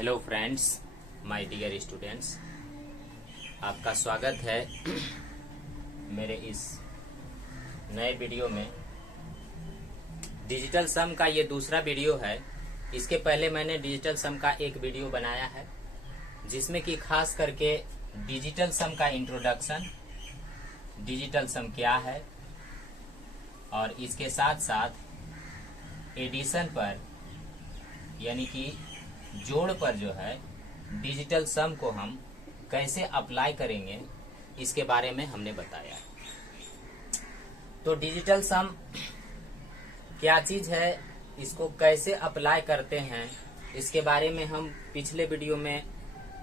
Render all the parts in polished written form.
Hello friends, my dear students, आपका स्वागत है मेरे इस नए वीडियो में। डिजिटल सम का ये दूसरा वीडियो है। इसके पहले मैंने डिजिटल सम का एक वीडियो बनाया है जिसमें कि खास करके डिजिटल सम का इंट्रोडक्शन, डिजिटल सम क्या है और इसके साथ साथ एडिशन पर यानी कि जोड़ पर जो है डिजिटल सम को हम कैसे अप्लाई करेंगे इसके बारे में हमने बताया। तो डिजिटल सम क्या चीज है, इसको कैसे अप्लाई करते हैं, इसके बारे में हम पिछले वीडियो में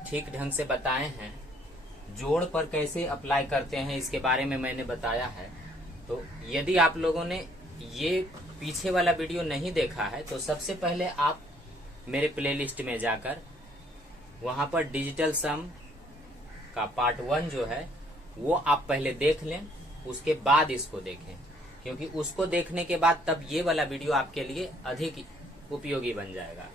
ठीक ढंग से बताए हैं। जोड़ पर कैसे अप्लाई करते हैं इसके बारे में मैंने बताया है। तो यदि आप लोगों ने ये पीछे वाला वीडियो नहीं देखा है तो सबसे पहले आप मेरे प्लेलिस्ट में जाकर वहां पर डिजिटल सम का पार्ट 1 जो है वो आप पहले देख लें, उसके बाद इसको देखें, क्योंकि उसको देखने के बाद तब ये वाला वीडियो आपके लिए अधिक उपयोगी बन जाएगा।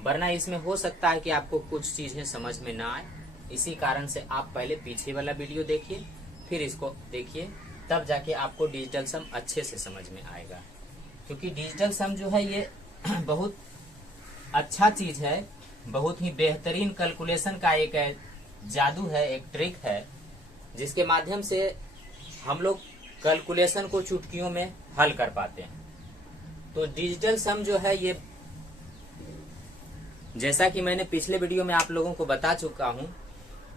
वरना इसमें हो सकता है कि आपको कुछ चीजें समझ में ना आए। इसी कारण से आप पहले पीछे वाला वीडियो देखिए, फिर इसको देखिए, तब जाके आपको डिजिटल सम अच्छे से समझ में आएगा। क्योंकि डिजिटल सम जो है ये बहुत अच्छा चीज है, बहुत ही बेहतरीन कैलकुलेशन का एक जादू है, एक ट्रिक है, जिसके माध्यम से हम लोग कैलकुलेशन को चुटकियों में हल कर पाते हैं। तो डिजिटल सम जो है ये, जैसा कि मैंने पिछले वीडियो में आप लोगों को बता चुका हूं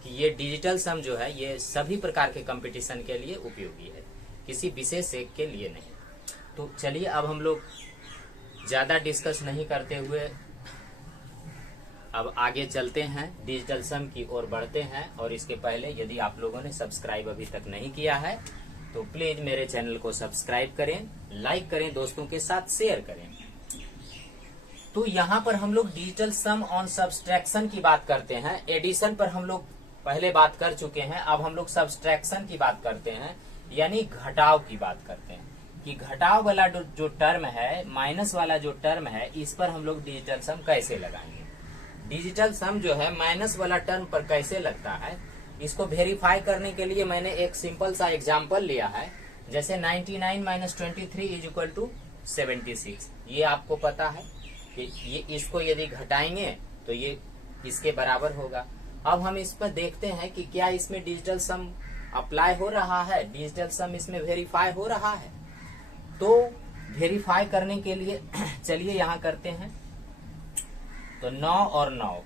कि ये डिजिटल सम जो है ये सभी प्रकार के कंपटीशन के लिए उपयोगी है, किसी विशेष एक के लिए नहीं। तो चलिए अब हम लोग ज्यादा डिस्कस नहीं करते हुए अब आगे चलते हैं, डिजिटल सम की ओर बढ़ते हैं। और इसके पहले यदि आप लोगों ने सब्सक्राइब अभी तक नहीं किया है तो प्लीज मेरे चैनल को सब्सक्राइब करें, लाइक करें, दोस्तों के साथ शेयर करें। तो यहाँ पर हम लोग डिजिटल सम ऑन सब्सट्रैक्शन की बात करते हैं। एडिशन पर हम लोग पहले बात कर चुके हैं, अब हम लोग सब्सट्रैक्शन की बात करते हैं, यानी घटाव की बात करते हैं कि घटाव वाला जो टर्म है, माइनस वाला जो टर्म है, इस पर हम लोग डिजिटल सम कैसे लगाएंगे। डिजिटल सम जो है माइनस वाला टर्म पर कैसे लगता है, इसको वेरीफाई करने के लिए मैंने एक सिंपल सा एग्जांपल लिया है। जैसे 99 - 23 = 76। ये आपको पता है कि ये इसको यदि घटाएंगे तो ये इसके बराबर होगा। अब हम इस पर देखते हैं कि क्या इसमें डिजिटल सम अप्लाई हो रहा है, डिजिटल सम इसमें वेरीफाई हो रहा है। तो वेरीफाई करने के लिए चलिए यहाँ करते हैं। तो 9 और 9,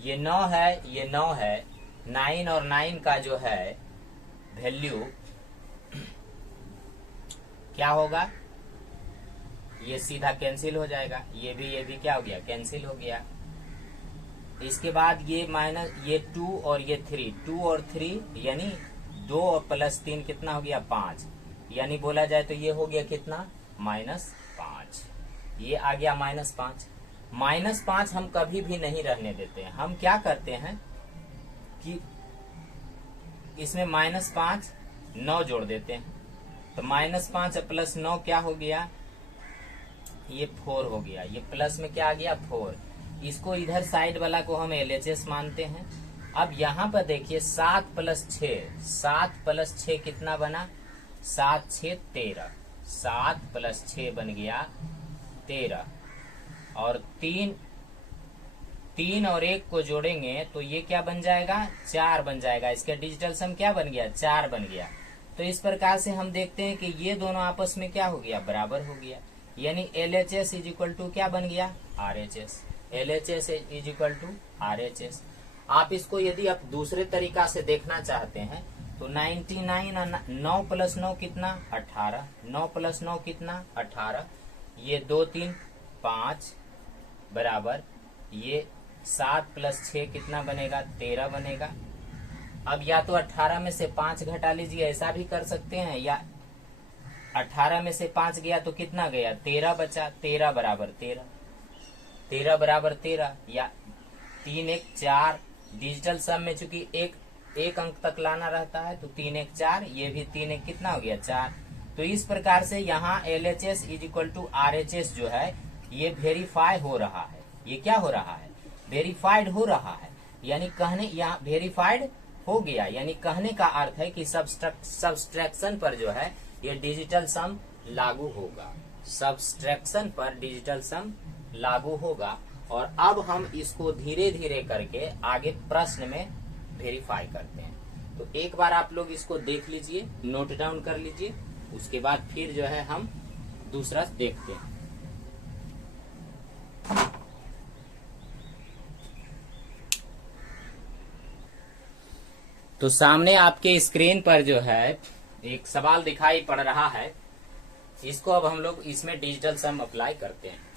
ये 9 है, ये 9 है। 9 और 9 का जो है वैल्यू क्या होगा, ये सीधा कैंसिल हो जाएगा। ये भी क्या हो गया, कैंसिल हो गया। इसके बाद ये माइनस, ये 2 और ये 3, 2 और 3 यानी 2 और प्लस 3 कितना हो गया, 5। यानी बोला जाए तो ये हो गया कितना, -5। ये आ गया -5। -5 हम कभी भी नहीं रहने देते हैं। हम क्या करते हैं कि इसमें -5 9 जोड़ देते हैं। तो -5 प्लस 9 क्या हो गया, ये 4 हो गया। ये प्लस में क्या आ गया, 4। इसको इधर साइड वाला को हम LHS मानते हैं। अब यहाँ पर देखिए 7 + 6, 7 + 6 कितना बना, 7 × 6 = 13। 7 + 6 बन गया 13। और 3 और 1 को जोड़ेंगे तो ये क्या बन जाएगा, 4 बन जाएगा। इसका डिजिटल सम क्या बन गया, 4 बन गया। तो इस प्रकार से हम देखते हैं कि ये दोनों आपस में क्या हो गया, बराबर हो गया। यानी LHS = क्या बन गया, RHS। LHS = RHS। आप इसको यदि आप दूसरे तरीका से देखना चाहते हैं तो 99 और 9 + 9 कितना, 18। 9 + 9 कितना, 18। ये 2 3 5 बराबर ये 7 + 6 कितना बनेगा, 13 बनेगा। अब या तो 18 में से 5 घटा लीजिए, ऐसा भी कर सकते हैं, या 18 में से 5 गया तो कितना गया, 13 बचा। 13 बराबर 13, 13 बराबर 13, या 3 1 4। डिजिटल सम में चूंकि एक अंक तक लाना रहता है तो 3 1 4, ये भी 3 1 कितना हो गया, 4। तो इस प्रकार से यहाँ LHS = RHS जो है ये वेरीफाई हो रहा है। ये क्या हो रहा है, वेरीफाइड हो रहा है, यानी कहने यहाँ वेरीफाइड हो गया, यानी कहने का अर्थ है कि सब्सट्रैक्शन पर जो है ये डिजिटल सम लागू होगा, सब्सट्रैक्शन पर डिजिटल सम लागू होगा। और अब हम इसको धीरे धीरे करके आगे प्रश्न में वेरीफाई करते हैं। तो एक बार आप लोग इसको देख लीजिए, नोट डाउन कर लीजिए, उसके बाद फिर जो है हम दूसरा देखते हैं। तो सामने आपके स्क्रीन पर जो है एक सवाल दिखाई पड़ रहा है, इसको अब हम लोग इसमें डिजिटल सम अप्लाई करते हैं।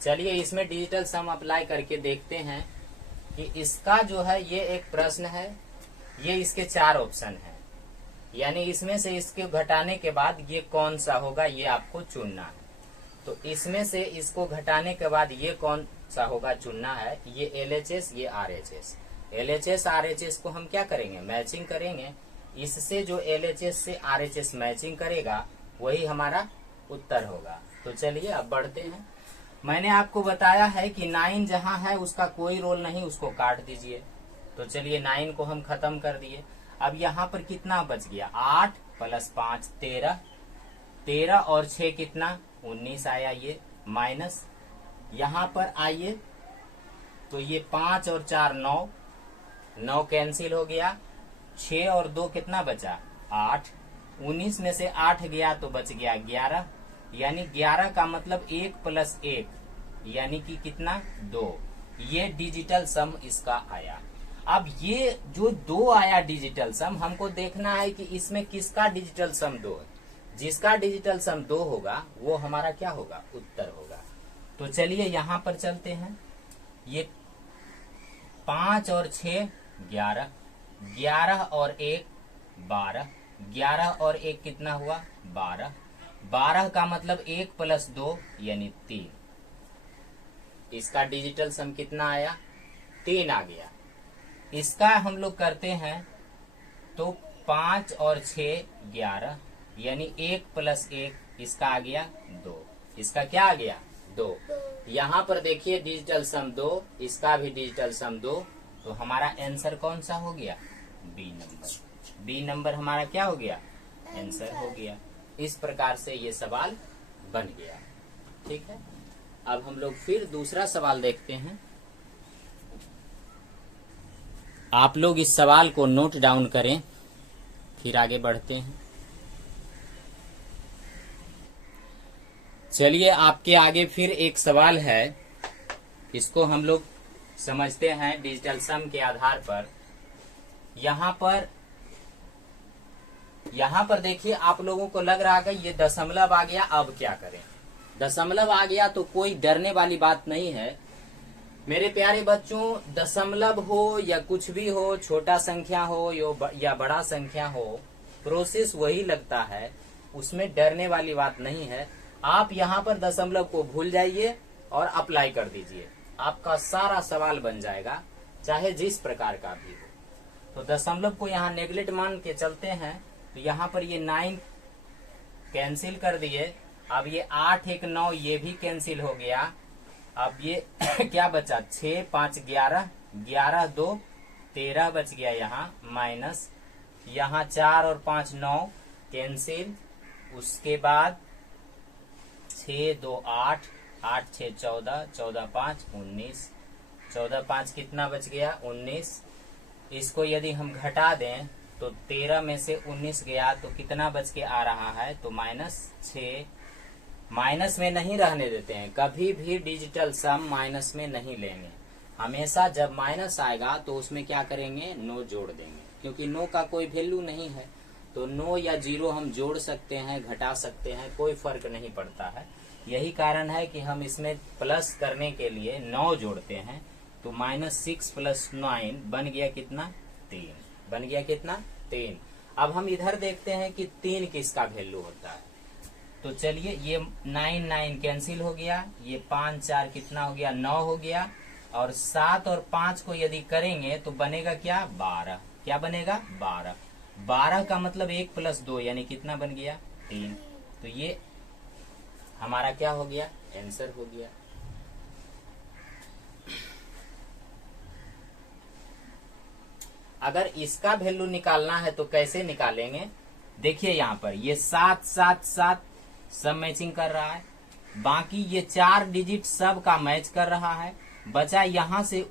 चलिए इसमें डिजिटल सम अप्लाई करके देखते हैं कि इसका जो है ये एक प्रश्न है, ये इसके 4 ऑप्शन है, यानी इसमें से इसके घटाने के बाद ये कौन सा होगा ये आपको चुनना है। तो इसमें से इसको घटाने के बाद ये कौन सा होगा चुनना है, ये LHS ये RHS। LHS RHS को हम क्या करेंगे, मैचिंग करेंगे। इससे जो LHS से RHS मैचिंग करेगा वही हमारा उत्तर होगा। तो चलिए अब बढ़ते हैं। मैंने आपको बताया है कि 9 जहां है उसका कोई रोल नहीं, उसको काट दीजिए। तो चलिए 9 को हम खत्म कर दिए। अब यहाँ पर कितना बच गया, 8 + 5 13, 13 और 6 कितना 19 आया, ये माइनस। यहाँ पर आइए तो ये 5 और 4 9, 9 कैंसिल हो गया। 6 और 2 कितना बचा 8, 19 में से 8 गया तो बच गया 11, यानी 11 का मतलब 1 + 1 यानी कि कितना 2। ये डिजिटल सम इसका आया। अब ये जो 2 आया डिजिटल सम, हमको देखना है कि इसमें किसका डिजिटल सम 2 है। जिसका डिजिटल सम 2 होगा वो हमारा क्या होगा, उत्तर होगा। तो चलिए यहाँ पर चलते हैं। ये 5 और 6 11, 11 और 1 12, 11 और 1 कितना हुआ 12, 12 का मतलब 1 + 2 यानी 3। इसका डिजिटल सम कितना आया, 3 आ गया। इसका हम लोग करते हैं तो 5 और 6 11 यानी 1 + 1, इसका आ गया 2। इसका क्या आ गया 2। यहाँ पर देखिए डिजिटल सम 2, इसका भी डिजिटल सम 2। तो हमारा आंसर कौन सा हो गया, बी नंबर। बी नंबर हमारा क्या हो गया, आंसर हो गया। इस प्रकार से ये सवाल बन गया। ठीक है, अब हम लोग फिर दूसरा सवाल देखते हैं। आप लोग इस सवाल को नोट डाउन करें, फिर आगे बढ़ते हैं। चलिए आपके आगे फिर एक सवाल है, इसको हम लोग समझते हैं डिजिटल सम के आधार पर। यहाँ पर देखिए आप लोगों को लग रहा है कि ये दशमलव आ गया, अब क्या करें। दशमलव आ गया तो कोई डरने वाली बात नहीं है मेरे प्यारे बच्चों। दशमलव हो या कुछ भी हो, छोटा संख्या हो या बड़ा संख्या हो, प्रोसेस वही लगता है, उसमें डरने वाली बात नहीं है। आप यहाँ पर दशमलव को भूल जाइए और अप्लाई कर दीजिए, आपका सारा सवाल बन जाएगा, चाहे जिस प्रकार का भी हो। तो दशमलव को यहाँ नेगलेक्ट मान के चलते हैं। तो यहाँ पर ये 9 कैंसिल कर दिए। अब ये 8 1 9 ये भी कैंसिल हो गया। अब ये क्या बचा, 6 5 11, 11 2 13 बच गया यहाँ, माइनस यहाँ 4 और 5 9 कैंसिल। उसके बाद 6 2 8, 8 6 14, 14 5 19, 14 5 कितना बच गया 19। इसको यदि हम घटा दें तो 13 में से 19 गया तो कितना बच के आ रहा है, तो -6। माइनस में नहीं रहने देते हैं, कभी भी डिजिटल सम माइनस में नहीं लेंगे। हमेशा जब माइनस आएगा तो उसमें क्या करेंगे, नो जोड़ देंगे, क्योंकि नो का कोई वैल्यू नहीं है। तो नो या 0 हम जोड़ सकते हैं, घटा सकते हैं, कोई फर्क नहीं पड़ता है। यही कारण है कि हम इसमें प्लस करने के लिए 9 जोड़ते हैं। तो -6 + 9 बन गया कितना, 3। बन गया कितना, 3। अब हम इधर देखते हैं कि 3 किसका वैल्यू होता है। तो चलिए ये 9 9 कैंसिल हो गया, ये 5 4 कितना हो गया 9 हो गया, और 7 और 5 को यदि करेंगे तो बनेगा क्या 12। क्या बनेगा 12। 12 का मतलब 1 + 2 यानी कितना बन गया 3। तो ये हमारा क्या हो गया, आंसर हो गया। अगर इसका वैल्यू निकालना है तो कैसे निकालेंगे, देखिए यहाँ पर ये 7 7 7 सब मैचिंग कर रहा है, बाकी ये 4 डिजिट सब का मैच कर रहा है। बचा यहाँ से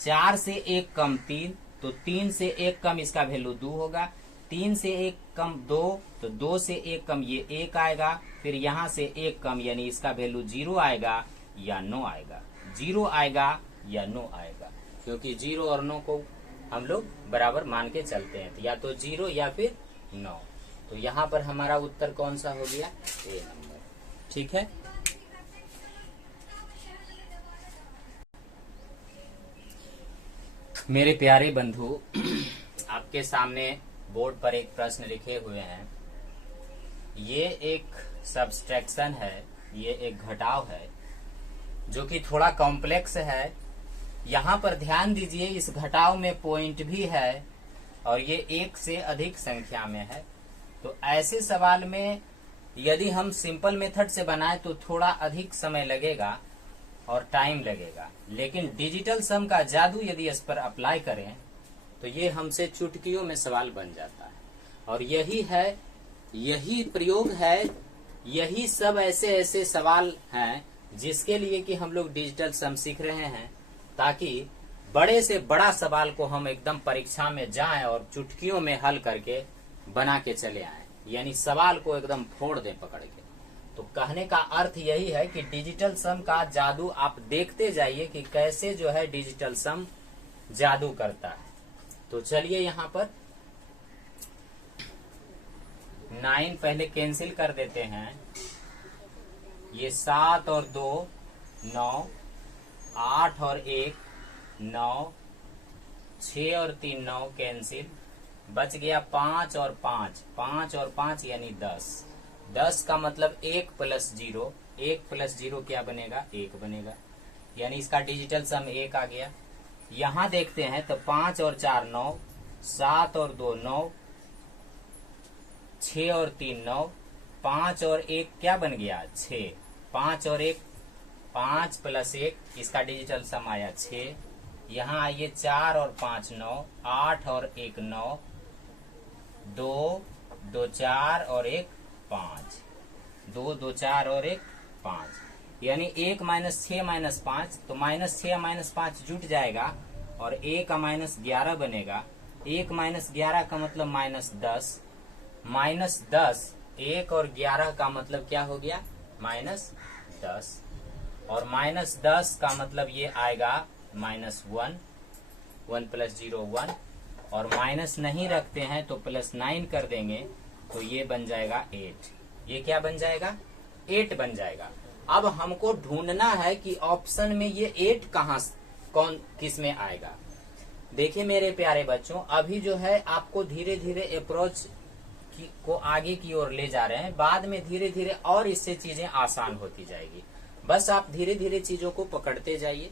4 से 1 कम 3, तो 3 से 1 कम इसका वैल्यू 2 होगा, 3 से 1 कम 2, तो 2 से 1 कम ये 1 आएगा, फिर यहाँ से 1 कम यानी इसका वैल्यू 0 आएगा या 9 आएगा, 0 आएगा या 9 आएगा, क्योंकि 0 और 9 को हम लोग बराबर मान के चलते हैं, तो या तो 0 या फिर 9। तो यहाँ पर हमारा उत्तर कौन सा हो गया, ए नंबर। ठीक है, मेरे प्यारे बंधु, आपके सामने बोर्ड पर एक प्रश्न लिखे हुए हैं। ये एक सब्सट्रैक्शन है, ये एक घटाव है जो कि थोड़ा कॉम्प्लेक्स है। यहाँ पर ध्यान दीजिए, इस घटाव में पॉइंट भी है और ये एक से अधिक संख्या में है। तो ऐसे सवाल में यदि हम सिंपल मेथड से बनाएं तो थोड़ा अधिक समय लगेगा और टाइम लगेगा, लेकिन डिजिटल सम का जादू यदि इस पर अप्लाई करें तो ये हमसे चुटकियों में सवाल बन जाता है। और यही है, यही प्रयोग है, यही सब ऐसे ऐसे सवाल हैं जिसके लिए कि हम लोग डिजिटल सम सीख रहे हैं, ताकि बड़े से बड़ा सवाल को हम एकदम परीक्षा में जाएं और चुटकियों में हल करके बना के चले आएं, यानी सवाल को एकदम फोड़ दें पकड़ के। तो कहने का अर्थ यही है कि डिजिटल सम का जादू आप देखते जाइए कि कैसे जो है डिजिटल सम जादू करता है। तो चलिए यहाँ पर 9 पहले कैंसिल कर देते हैं, ये 7 और 2 9, 8 और 1 9, 6 और 3 9 कैंसिल, बच गया 5 और 5, 5 और 5 यानी 10। 10 का मतलब 1 प्लस 0, 1 प्लस 0 क्या बनेगा, 1 बनेगा, यानी इसका डिजिटल सम 1 आ गया। यहाँ देखते हैं तो 5 और 4 9, 7 और 2 9, 6 और 3 9, 5 और 1 क्या बन गया, 6, 5 और 1 5 प्लस 1, इसका डिजिटल सम आया 6। यहाँ आइए 4 और 5 9, 8 और 1 9, 2 2 4 और 1 5, 2 2 4 और 1 5, यानी 1 माइनस 6 माइनस 5, तो माइनस 6 माइनस 5 जुट जाएगा और 1 का माइनस 11 बनेगा। 1 माइनस 11 का मतलब माइनस 10, माइनस 10, 1 और 11 का मतलब क्या हो गया, माइनस 10, और माइनस 10 का मतलब ये आएगा माइनस 1, 1 प्लस 0 1, और माइनस नहीं रखते हैं तो प्लस 9 कर देंगे, तो ये बन जाएगा 8। ये क्या बन जाएगा, 8 बन जाएगा। अब हमको ढूंढना है कि ऑप्शन में ये 8 कहाँ, कौन किस में आएगा। देखिए मेरे प्यारे बच्चों, अभी जो है आपको धीरे धीरे अप्रोच को आगे की ओर ले जा रहे हैं, बाद में धीरे धीरे और इससे चीजें आसान होती जाएगी। बस आप धीरे धीरे चीजों को पकड़ते जाइए,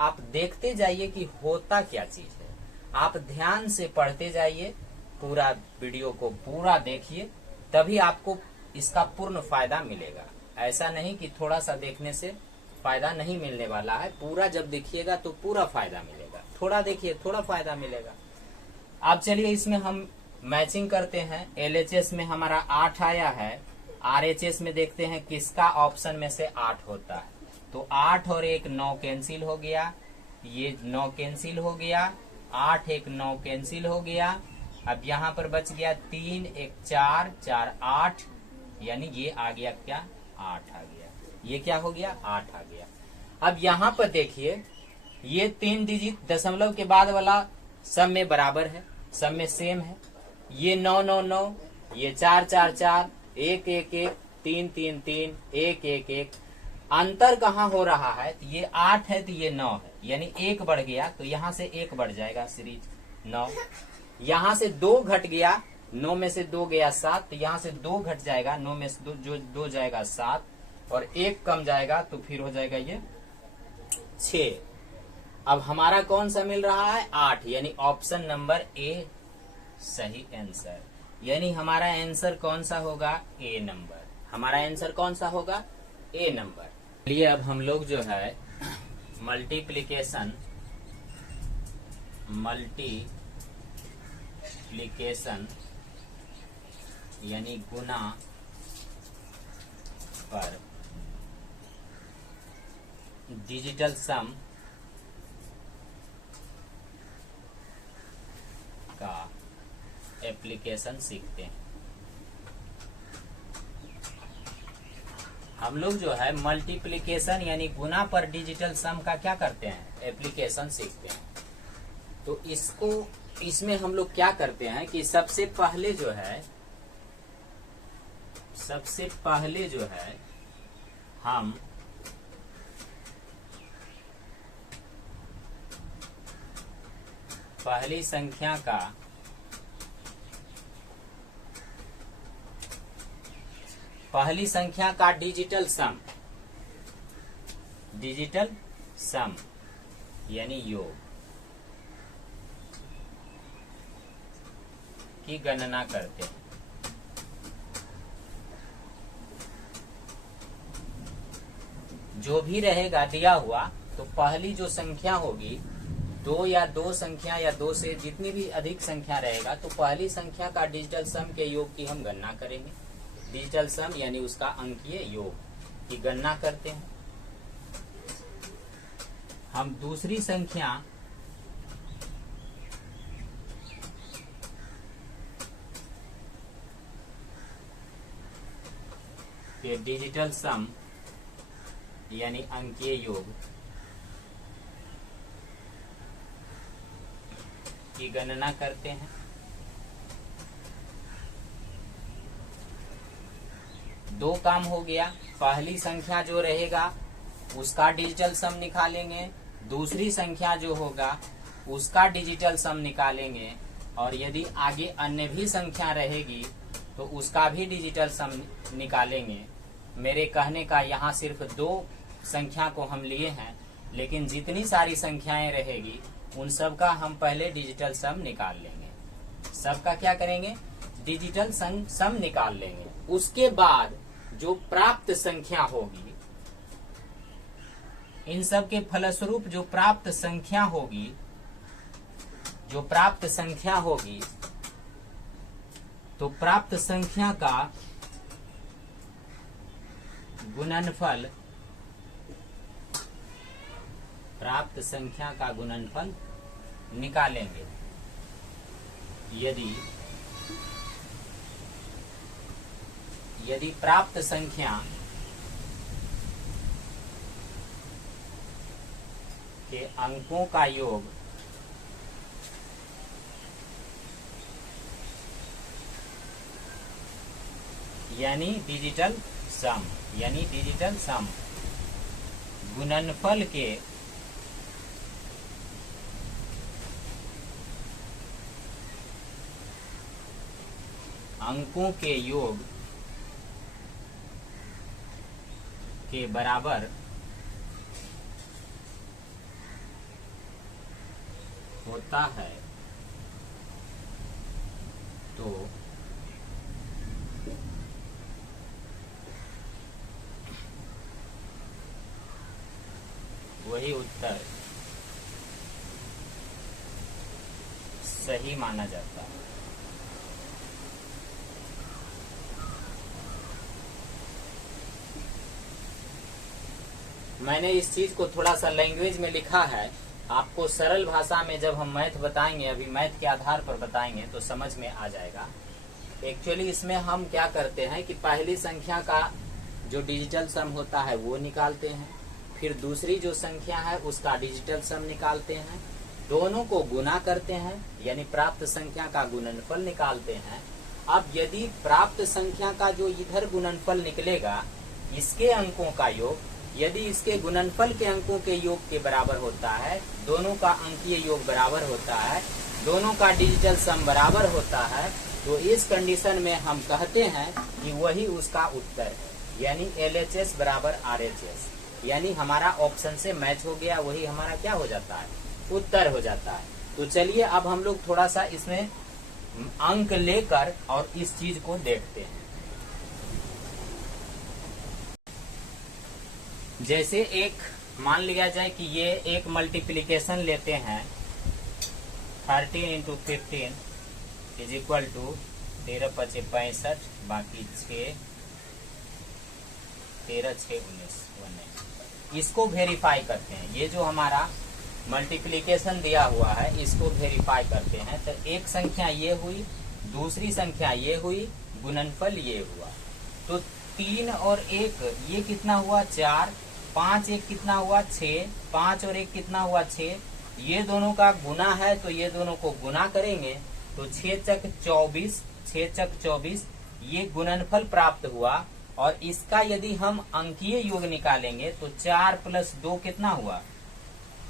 आप देखते जाइए कि होता क्या चीज है, आप ध्यान से पढ़ते जाइए, पूरा वीडियो को पूरा देखिए, तभी आपको इसका पूर्ण फायदा मिलेगा। ऐसा नहीं कि थोड़ा सा देखने से फायदा नहीं मिलने वाला है, पूरा जब देखिएगा तो पूरा फायदा मिलेगा, थोड़ा देखिए थोड़ा फायदा मिलेगा। अब चलिए इसमें हम मैचिंग करते हैं। LHS में हमारा 8 आया है, RHS में देखते हैं किसका ऑप्शन में से 8 होता है। तो 8 और 1 9 कैंसिल हो गया, ये 9 कैंसिल हो गया, 8 1 9 कैंसिल हो गया। अब यहाँ पर बच गया 3 1 4 4 8, यानी ये आ गया क्या, 8 आ गया। ये क्या हो गया, 8 आ गया। अब यहाँ पर देखिए, ये 3 डिजिट दशमलव के बाद वाला सब में बराबर है, सब में सेम है। ये 9 9 9, ये 4 4 4, 1 1 1, 3 3 3, 1 1 1। अंतर कहाँ हो रहा है, तो ये 8 है तो ये 9 है, यानी 1 बढ़ गया, तो यहाँ से 1 बढ़ जाएगा सीरीज 9। यहाँ से 2 घट गया, 9 में से 2 गया 7, तो यहाँ से 2 घट जाएगा, 9 में से 2 जाएगा 7, और 1 कम जाएगा तो फिर हो जाएगा ये 6। अब हमारा कौन सा मिल रहा है, 8, यानी ऑप्शन नंबर ए सही आंसर। यानी हमारा आंसर कौन सा होगा, ए नंबर। हमारा आंसर कौन सा होगा, ए नंबर। चलिए अब हम लोग जो है मल्टीप्लिकेशन एप्लीकेशन यानी गुना पर डिजिटल सम का एप्लीकेशन सीखते हैं। हम लोग जो है मल्टीप्लिकेशन यानी गुना पर डिजिटल सम का क्या करते हैं, एप्लीकेशन सीखते हैं। तो इसमें हम लोग क्या करते हैं कि सबसे पहले जो है हम पहली संख्या का डिजिटल सम यानी योग की गणना करते हैं। जो भी रहेगा दिया हुआ, तो पहली जो संख्या होगी, दो या दो संख्या या दो से जितनी भी अधिक संख्या रहेगा, तो पहली संख्या का डिजिटल सम के योग की हम गणना करेंगे। डिजिटल सम यानी उसका अंकीय योग की गणना करते हैं। हम दूसरी संख्या के डिजिटल सम यानी अंकीय योग की गणना करते हैं। दो काम हो गया, पहली संख्या जो रहेगा उसका डिजिटल सम निकालेंगे, दूसरी संख्या जो होगा उसका डिजिटल सम निकालेंगे, और यदि आगे अन्य भी संख्या रहेगी तो उसका भी डिजिटल सम निकालेंगे। मेरे कहने का यहाँ सिर्फ दो संख्या को हम लिए हैं, लेकिन जितनी सारी संख्याएं रहेगी उन सब का हम पहले डिजिटल सम निकाल लेंगे। सबका क्या करेंगे, डिजिटल सम निकाल लेंगे। उसके बाद जो प्राप्त संख्या होगी, इन सब के फलस्वरूप जो प्राप्त संख्या होगी, तो प्राप्त संख्या का गुणनफल निकालेंगे। यदि प्राप्त संख्या के अंकों का योग यानी डिजिटल सम गुणनफल के अंकों के योग के बराबर होता है, तो वही उत्तर सही माना जाता है। मैंने इस चीज को थोड़ा सा लैंग्वेज में लिखा है, आपको सरल भाषा में जब हम मैथ बताएंगे, अभी मैथ के आधार पर बताएंगे तो समझ में आ जाएगा। एक्चुअली इसमें हम क्या करते हैं कि पहली संख्या का जो डिजिटल सम होता है वो निकालते हैं, फिर दूसरी जो संख्या है उसका डिजिटल सम निकालते हैं, दोनों को गुना करते हैं यानी प्राप्त संख्या का गुणनफल निकालते हैं। अब यदि प्राप्त संख्या का जो इधर गुणनफल निकलेगा, इसके अंकों का योग यदि इसके गुणनफल के अंकों के योग के बराबर होता है, दोनों का अंकीय योग बराबर होता है, दोनों का डिजिटल सम बराबर होता है, तो इस कंडीशन में हम कहते हैं कि वही उसका उत्तर है, यानी LHS बराबर RHS, यानी हमारा ऑप्शन से मैच हो गया, वही हमारा क्या हो जाता है, उत्तर हो जाता है। तो चलिए अब हम लोग थोड़ा सा इसमें अंक लेकर और इस चीज को देखते हैं। जैसे एक मान लिया जाए कि ये एक मल्टीप्लिकेशन लेते हैं 13 × 15 इज इक्वल टू 13 पचे 65, बाकी 6, 13 6 19। इसको वेरीफाई करते हैं। ये जो हमारा मल्टीप्लिकेशन दिया हुआ है इसको वेरीफाई करते हैं। तो एक संख्या ये हुई, दूसरी संख्या ये हुई, गुणनफल ये हुआ। तो 3 और 1 ये कितना हुआ 4, 5 1 कितना हुआ 6, 5 और 1 कितना हुआ 6। ये दोनों का गुना है तो ये दोनों को गुना करेंगे तो 6 चक 24, 6 चक 24 ये गुणनफल प्राप्त हुआ। और इसका यदि हम अंकीय योग निकालेंगे तो 4 + 2 कितना हुआ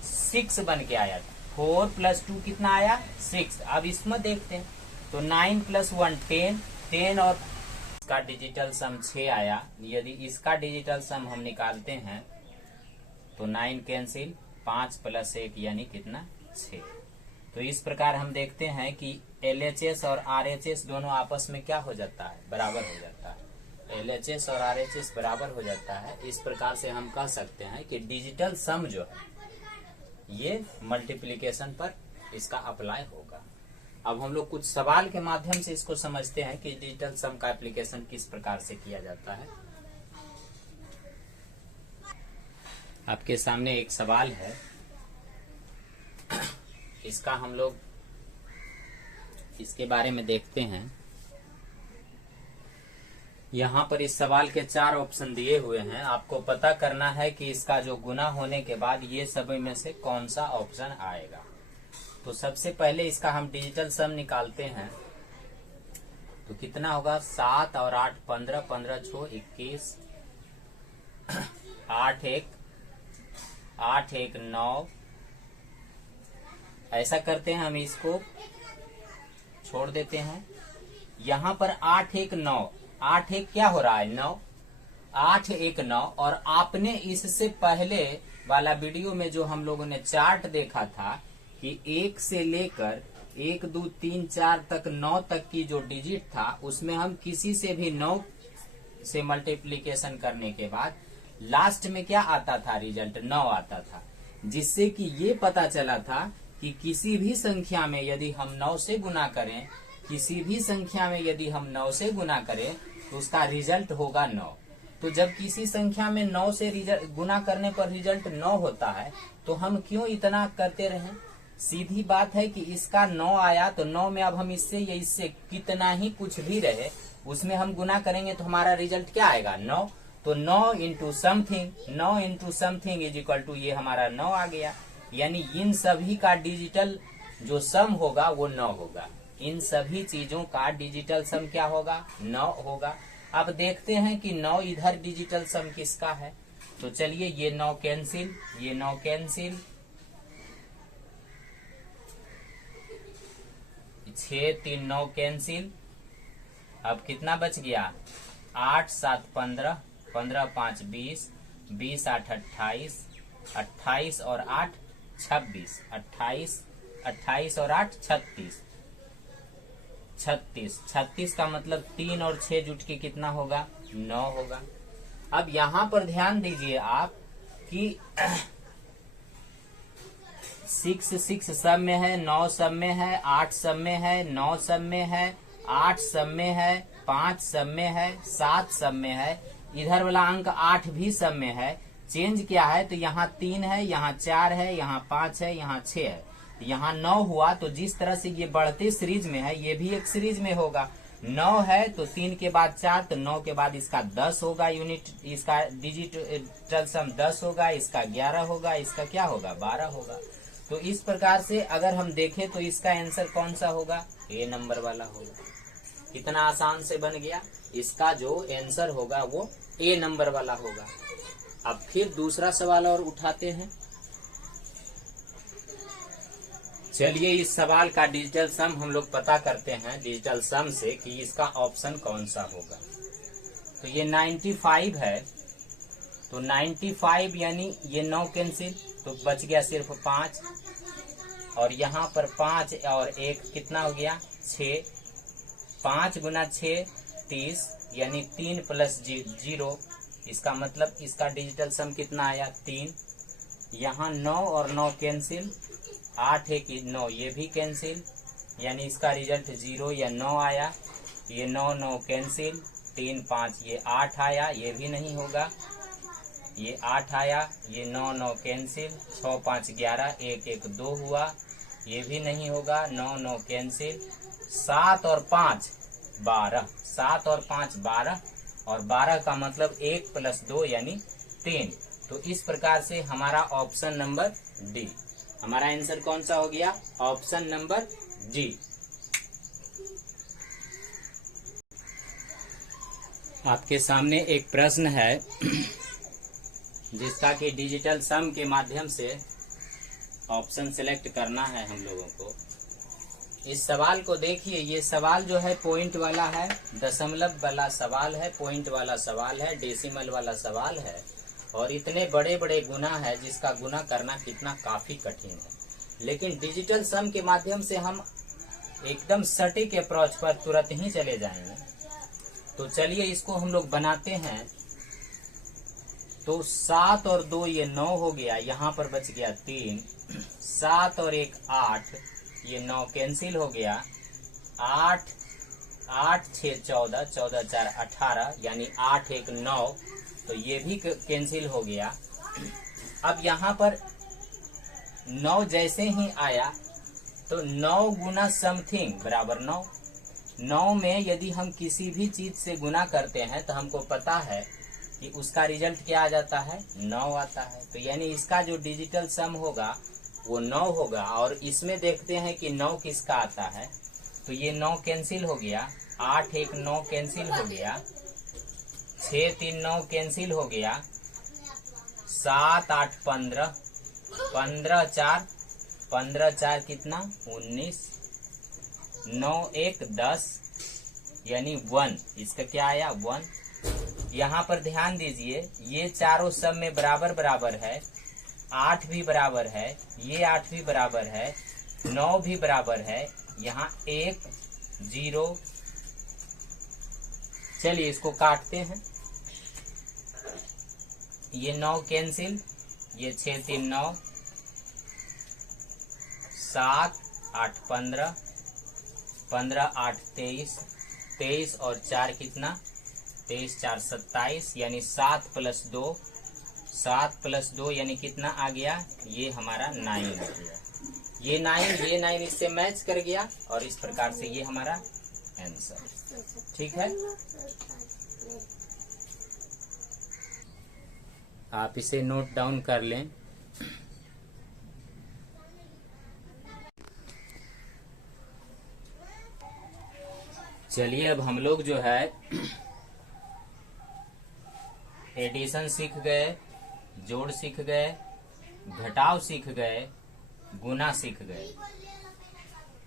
6 बन के आया। 4 + 2 कितना आया 6। अब इसमें देखते हैं तो 9 + 1 10, 10 और इसका डिजिटल सम 6 आया। यदि इसका डिजिटल सम हम निकालते हैं तो 9 कैंसिल, 5 + 1 यानी कितना 6। तो इस प्रकार हम देखते हैं कि LHS और RHS दोनों आपस में क्या हो जाता है, बराबर हो जाता है। LHS और RHS बराबर हो जाता है। इस प्रकार से हम कह सकते हैं कि डिजिटल सम जो है ये मल्टीप्लिकेशन पर इसका अप्लाई होगा। अब हम लोग कुछ सवाल के माध्यम से इसको समझते हैं कि डिजिटल सम का एप्लीकेशन किस प्रकार से किया जाता है। आपके सामने एक सवाल है, इसका हम लोग इसके बारे में देखते हैं। यहाँ पर इस सवाल के 4 ऑप्शन दिए हुए हैं। आपको पता करना है कि इसका जो गुना होने के बाद ये सभी में से कौन सा ऑप्शन आएगा। तो सबसे पहले इसका हम डिजिटल सम निकालते हैं तो कितना होगा 7 और 8 15, 15 6 21, 8 1 9। ऐसा करते हैं हम, इसको छोड़ देते हैं। यहाँ पर 8 1 9, 8 1 क्या हो रहा है 9, 8 1 9। और आपने इससे पहले वाला वीडियो में जो हम लोगों ने चार्ट देखा था कि 1 से लेकर 1 2 3 4 तक 9 तक की जो डिजिट था उसमें हम किसी से भी 9 से मल्टीप्लिकेशन करने के बाद लास्ट में क्या आता था, रिजल्ट 9 आता था। जिससे कि ये पता चला था कि किसी भी संख्या में यदि हम 9 से गुना करें, किसी भी संख्या में यदि हम 9 से गुना करें तो उसका रिजल्ट होगा 9। तो जब किसी संख्या में 9 से गुना करने पर रिजल्ट 9 होता है तो हम क्यों इतना करते रहें। सीधी बात है कि इसका 9 आया तो 9 में अब हम इससे या इससे कितना ही कुछ भी रहे उसमें हम गुना करेंगे तो हमारा रिजल्ट क्या आएगा 9। तो 9 into something, 9 into something is equal to ये हमारा 9 आ गया। यानी इन सभी का डिजिटल जो सम होगा वो 9 होगा। इन सभी चीजों का डिजिटल सम क्या होगा 9 होगा। अब देखते हैं कि 9 इधर डिजिटल सम किसका है। तो चलिए ये 9 कैंसिल, ये 9 कैंसिल, 6 3 9 कैंसिल। अब कितना बच गया 8 7 15, 15 5 20, 20 8 28, 28 और 8 26, 28 और 8 36, 36 का मतलब 3 और 6 जुट के कितना होगा 9 होगा। अब यहाँ पर ध्यान दीजिए आप कि 6 6 सब में है, 9 सब में है, 8 सब में है, 9 सब में है, 8 सब में है, 5 सब में है, 7 सब में है, इधर वाला अंक 8 भी सब में है। चेंज क्या है तो यहाँ 3 है, यहाँ 4 है, यहाँ 5 है, यहाँ 6 है, यहाँ 9 हुआ। तो जिस तरह से ये बढ़ते सीरीज में है ये भी एक सीरीज में होगा। 9 है तो 3 के बाद 4, तो 9 के बाद इसका 10 होगा यूनिट, इसका डिजिटल सम 10 होगा, इसका 11 होगा, इसका क्या होगा 12 होगा। तो इस प्रकार से अगर हम देखें तो इसका आंसर कौन सा होगा ए नंबर वाला होगा। कितना आसान से बन गया, इसका जो आंसर होगा वो ए नंबर वाला होगा। अब फिर दूसरा सवाल और उठाते हैं। चलिए इस सवाल का डिजिटल सम हम लोग पता करते हैं डिजिटल सम से कि इसका ऑप्शन कौन सा होगा। तो ये 95 है, तो 95 यानी ये 9 कैंसिल, तो बच गया सिर्फ 5, और यहाँ पर 5 और 1 कितना हो गया 6, 5 गुना 6 30, यानी 3 प्लस 0, इसका मतलब इसका डिजिटल सम कितना आया 3। यहाँ 9 और 9 कैंसिल, 8 1 9 ये भी कैंसिल, यानी इसका रिजल्ट 0 या 9 आया। ये 9 9 कैंसिल, 3 5 ये 8 आया, ये भी नहीं होगा। ये 8 आया, ये 9 9 कैंसिल, 6 5 11, 1 1 2 हुआ, ये भी नहीं होगा। 9 9 कैंसिल, 7 और 5 12, 7 और 5 12, और 12 का मतलब 1 + 2 यानी 3। तो इस प्रकार से हमारा ऑप्शन नंबर डी, हमारा आंसर कौन सा हो गया? Option number D. आपके सामने एक प्रश्न है जिसका कि डिजिटल सम के माध्यम से ऑप्शन सेलेक्ट करना है हम लोगों को। इस सवाल को देखिए, ये सवाल जो है पॉइंट वाला है, दशमलव वाला सवाल है, पॉइंट वाला सवाल है, डेसिमल वाला सवाल है, और इतने बड़े बड़े गुना है जिसका गुना करना कितना काफी कठिन है। लेकिन डिजिटल सम के माध्यम से हम एकदम सटीक अप्रोच पर तुरंत ही चले जाएंगे। तो चलिए इसको हम लोग बनाते हैं। तो 7 और 2 ये 9 हो गया, यहाँ पर बच गया 3, 7 और 1 8, ये 9 कैंसिल हो गया, 8 8 6 14, 14 4 18, यानी 8 1 9, तो ये भी कैंसिल हो गया। अब यहाँ पर 9 जैसे ही आया तो 9 गुना समथिंग बराबर 9। 9 में यदि हम किसी भी चीज से गुना करते हैं तो हमको पता है कि उसका रिजल्ट क्या आ जाता है? 9 आता है। तो यानी इसका जो डिजिटल सम होगा वो 9 होगा। और इसमें देखते हैं कि 9 किसका आता है, तो ये 9 कैंसिल हो गया, 8 1 9 कैंसिल हो गया, 6 3 9 कैंसिल हो गया, 7 8 15, 15 4, 15 4 कितना? 19, 9 1 10, यानी 1। इसका क्या आया? 1। यहाँ पर ध्यान दीजिए, ये चारों सब में बराबर बराबर है, 8 भी बराबर है, ये 8 भी बराबर है, 9 भी बराबर है, यहाँ 1 0। चलिए इसको काटते हैं। ये 9 कैंसिल, ये 6 3 9, 7 8 15, 15 8 23, 23 और 4 कितना? 23 4 27, यानी 7 + 2, 7 + 2 यानी कितना आ गया? ये हमारा 9 आ गया। ये 9 इससे मैच कर गया, और इस प्रकार से ये हमारा आंसर। ठीक है, आप इसे नोट डाउन कर लें। चलिए अब हम लोग जो है एडिशन सीख गए, जोड़ सीख गए, घटाव सीख गए, गुना सीख गए।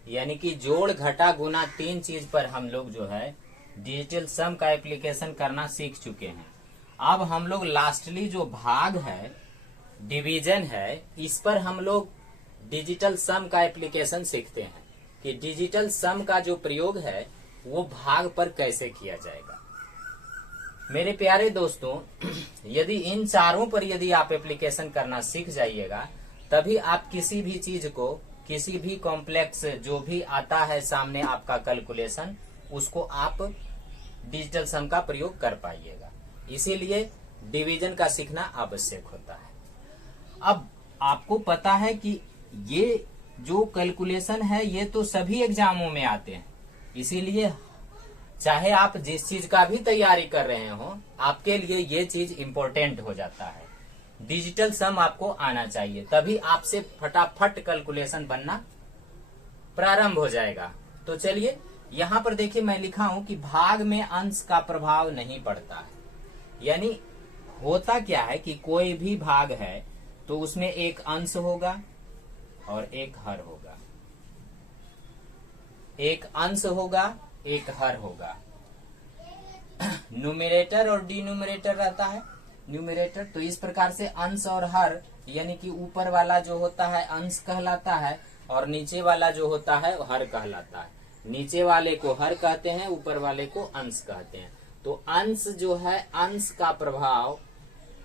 यानी कि जोड़ घटा गुना 3 चीज पर हम लोग जो है डिजिटल सम का एप्लीकेशन करना सीख चुके हैं। अब हम लोग लास्टली जो भाग है, डिवीजन है, इस पर हम लोग डिजिटल सम का एप्लीकेशन सीखते हैं कि डिजिटल सम का जो प्रयोग है वो भाग पर कैसे किया जाएगा। मेरे प्यारे दोस्तों, यदि इन चारों पर यदि आप एप्लीकेशन करना सीख जाइएगा, तभी आप किसी भी चीज को, किसी भी कॉम्प्लेक्स जो भी आता है सामने आपका कैलकुलेशन, उसको आप डिजिटल सम का प्रयोग कर पाइएगा। इसीलिए डिवीजन का सीखना आवश्यक होता है। अब आपको पता है कि ये जो कैलकुलेशन है ये तो सभी एग्जामों में आते हैं, इसीलिए चाहे आप जिस चीज का भी तैयारी कर रहे हो, आपके लिए ये चीज इम्पोर्टेंट हो जाता है। डिजिटल सम आपको आना चाहिए, तभी आपसे फटाफट कैलकुलेशन बनना प्रारंभ हो जाएगा। तो चलिए यहाँ पर देखिए, मैं लिखा हूं कि भाग में अंश का प्रभाव नहीं पड़ता है। यानी होता क्या है कि कोई भी भाग है तो उसमें एक अंश होगा और एक हर होगा, एक अंश होगा, एक हर होगा। न्यूमरेटर और डिनोमिनेटर रहता है, न्यूमरेटर। तो इस प्रकार से अंश और हर, यानी कि ऊपर वाला जो होता है अंश कहलाता है और नीचे वाला जो होता है हर कहलाता है। नीचे वाले को हर कहते हैं, ऊपर वाले को अंश कहते हैं। तो अंश जो है, अंश का प्रभाव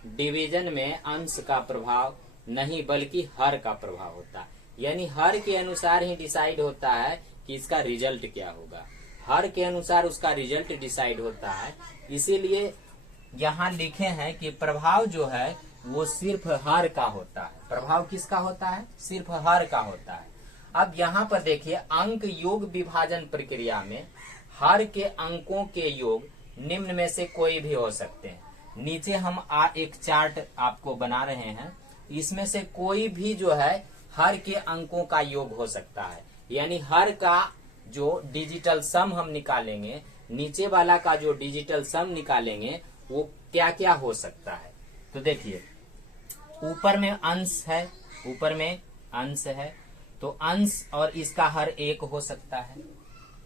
डिवीजन में अंश का प्रभाव नहीं बल्कि हर का प्रभाव होता है। यानी हर के अनुसार ही डिसाइड होता है कि इसका रिजल्ट क्या होगा। हर के अनुसार उसका रिजल्ट डिसाइड होता है। इसीलिए यहाँ लिखे हैं कि प्रभाव जो है वो सिर्फ हर का होता है। प्रभाव किसका होता है? सिर्फ हर का होता है। अब यहाँ पर देखिए, अंक योग विभाजन प्रक्रिया में हर के अंकों के योग निम्न में से कोई भी हो सकते हैं। नीचे हम एक चार्ट आपको बना रहे हैं, इसमें से कोई भी जो है हर के अंकों का योग हो सकता है। यानी हर का जो डिजिटल सम हम निकालेंगे, नीचे वाला का जो डिजिटल सम निकालेंगे, वो क्या क्या हो सकता है। तो देखिए, ऊपर में अंश है, ऊपर में अंश है, तो अंश और इसका हर एक हो सकता है।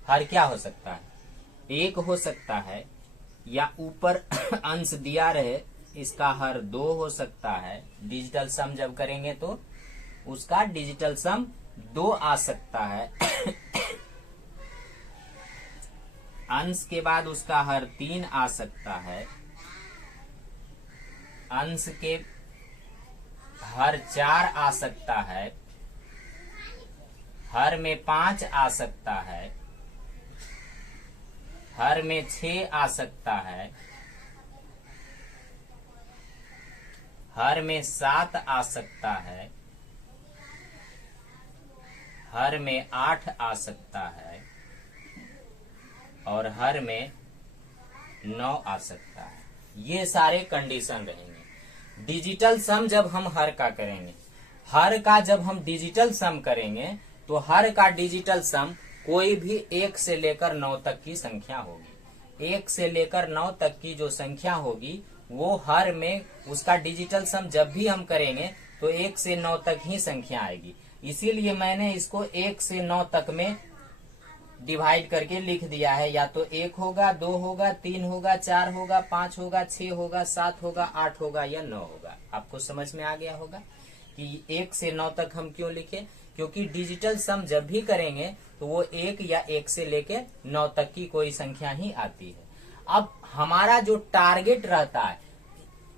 हर क्या हो सकता है? एक हो सकता है। या ऊपर अंश दिया रहे, इसका हर 2 हो सकता है। डिजिटल सम जब करेंगे तो उसका डिजिटल सम 2 आ सकता है। अंश के बाद उसका हर 3 आ सकता है। अंश के हर 4 आ सकता है। हर में 5 आ सकता है। हर में 6 आ सकता है। हर में 7 आ सकता है। हर में 8 आ सकता है और हर में 9 आ सकता है। ये सारे कंडीशन रहेंगे। डिजिटल सम जब हम हर का करेंगे, हर का जब हम डिजिटल सम करेंगे तो हर का डिजिटल सम कोई भी 1 से लेकर 9 तक की संख्या होगी। 1 से लेकर 9 तक की जो संख्या होगी वो हर में उसका डिजिटल सम जब भी हम करेंगे तो 1 से 9 तक ही संख्या आएगी। इसीलिए मैंने इसको 1 से 9 तक में डिवाइड करके लिख दिया है। या तो 1 होगा, 2 होगा, 3 होगा, 4 होगा, 5 होगा, 6 होगा, 7 होगा, 8 होगा या 9 होगा। आपको समझ में आ गया होगा कि 1 से 9 तक हम क्यों लिखे, क्योंकि डिजिटल सम जब भी करेंगे तो वो 1 या 1 से लेके 9 तक की कोई संख्या ही आती है। अब हमारा जो टारगेट रहता है,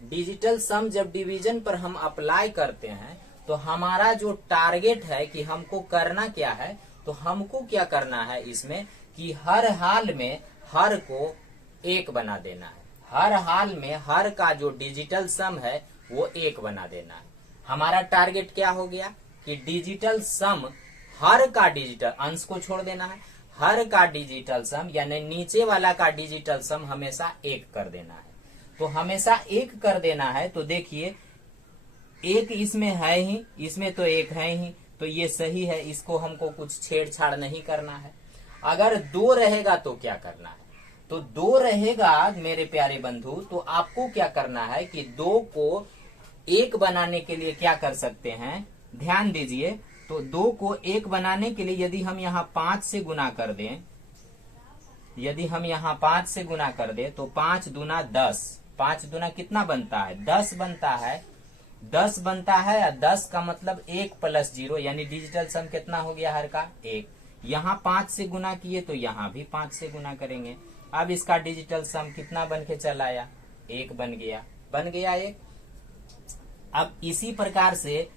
डिजिटल सम जब डिवीजन पर हम अप्लाई करते हैं तो हमारा जो टारगेट है कि हमको करना क्या है, तो हमको क्या करना है इसमें कि हर हाल में हर को 1 बना देना है। हर हाल में हर का जो डिजिटल सम है वो 1 बना देना है। हमारा टारगेट क्या हो गया कि डिजिटल सम हर का डिजिटल अंश को छोड़ देना है। हर का डिजिटल सम यानी नीचे वाला का डिजिटल सम हमेशा 1 कर देना है। तो हमेशा 1 कर देना है। तो देखिए, 1 इसमें है ही, इसमें तो 1 है ही, तो ये सही है, इसको हमको कुछ छेड़छाड़ नहीं करना है। अगर 2 रहेगा तो क्या करना है? तो 2 रहेगा मेरे प्यारे बंधु, तो आपको क्या करना है कि 2 को 1 बनाने के लिए क्या कर सकते हैं, ध्यान दीजिए। तो 2 को 1 बनाने के लिए यदि हम यहाँ 5 से गुना कर दें, यदि हम यहाँ 5 से गुना कर दें तो 5 दूना 10, 5 दूना कितना बनता है? 10 बनता है। 10 बनता है और 10 का मतलब 1 + 0 यानी डिजिटल सम कितना हो गया हर का? 1। यहाँ 5 से गुना किए तो यहाँ भी 5 से गुना करेंगे। अब इसका डिजिटल सम कितना बन के चला आया? 1 बन गया, 1। अब इसी प्रकार से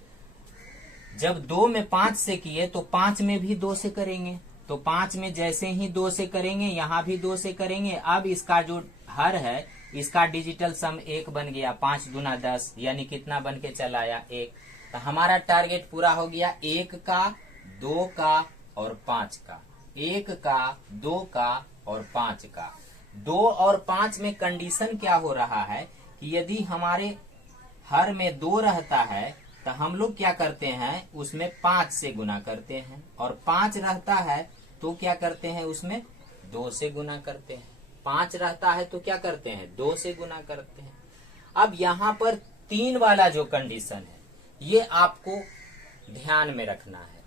जब 2 में 5 से किए तो 5 में भी 2 से करेंगे। तो 5 में जैसे ही 2 से करेंगे, यहाँ भी 2 से करेंगे। अब इसका जो हर है, इसका डिजिटल सम 1 बन गया। 5 दूना 10 यानी कितना बन के चला आया? 1। तो हमारा टारगेट पूरा हो गया। 1 का, 2 का और 5 का। 1 का, 2 का और 5 का। 2 और 5 में कंडीशन क्या हो रहा है कि यदि हमारे हर में 2 रहता है तो हम लोग क्या करते हैं, उसमें 5 से गुना करते हैं। और 5 रहता है तो क्या करते हैं, उसमें 2 से गुना करते हैं। 5 रहता है तो क्या करते हैं, 2 से गुना करते हैं। अब यहाँ पर 3 वाला जो कंडीशन है ये आपको ध्यान में रखना है।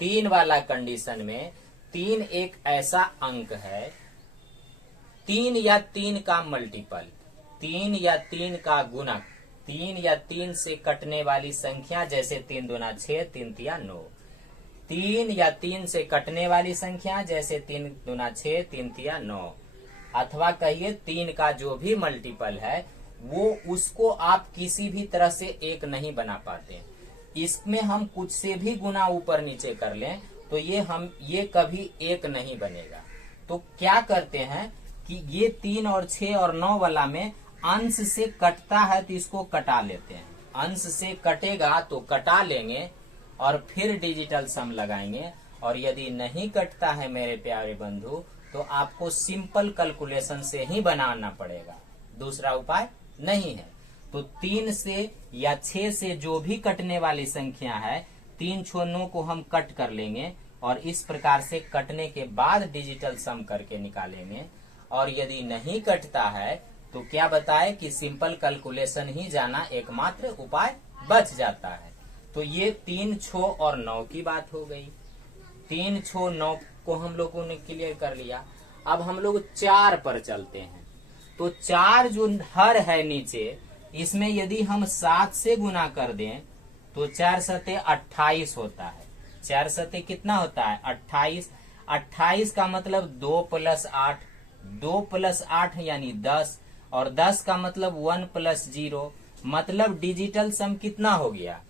3 वाला कंडीशन में 3 एक ऐसा अंक है, 3 या 3 का मल्टीपल, 3 या 3 का गुणक, 3 या 3 से कटने वाली संख्या, जैसे 3 दूना 6, 3 तिया 9। 3 या 3 से कटने वाली संख्या, जैसे 3 दूना 6, 3 तिया 9। अथवा कहिए 3 का जो भी मल्टीपल है वो उसको आप किसी भी तरह से 1 नहीं बना पाते। इसमें हम कुछ से भी गुना ऊपर नीचे कर लें तो ये कभी एक नहीं बनेगा। तो क्या करते हैं कि ये 3 और 6 और 9 वाला में अंश से कटता है तो इसको कटा लेते हैं। अंश से कटेगा तो कटा लेंगे और फिर डिजिटल सम लगाएंगे। और यदि नहीं कटता है मेरे प्यारे बंधु तो आपको सिंपल कैलकुलेशन से ही बनाना पड़ेगा, दूसरा उपाय नहीं है। तो 3 से या 6 से जो भी कटने वाली संख्या है 3 6 9 को हम कट कर लेंगे और इस प्रकार से कटने के बाद डिजिटल सम करके निकालेंगे। और यदि नहीं कटता है तो क्या बताए कि सिंपल कैलकुलेशन ही जाना एकमात्र उपाय बच जाता है। तो ये 3 6 और 9 की बात हो गई। 3 6 9 को हम लोगों ने क्लियर कर लिया। अब हम लोग 4 पर चलते हैं। तो 4 जो हर है नीचे, इसमें यदि हम 7 से गुना कर दें तो 4 सते 28 होता है। 4 सते कितना होता है? 28। 28 का मतलब 2 + 8, 2 + 8 यानी 10, और 10 का मतलब 1 + 0, मतलब डिजिटल सम कितना हो गया?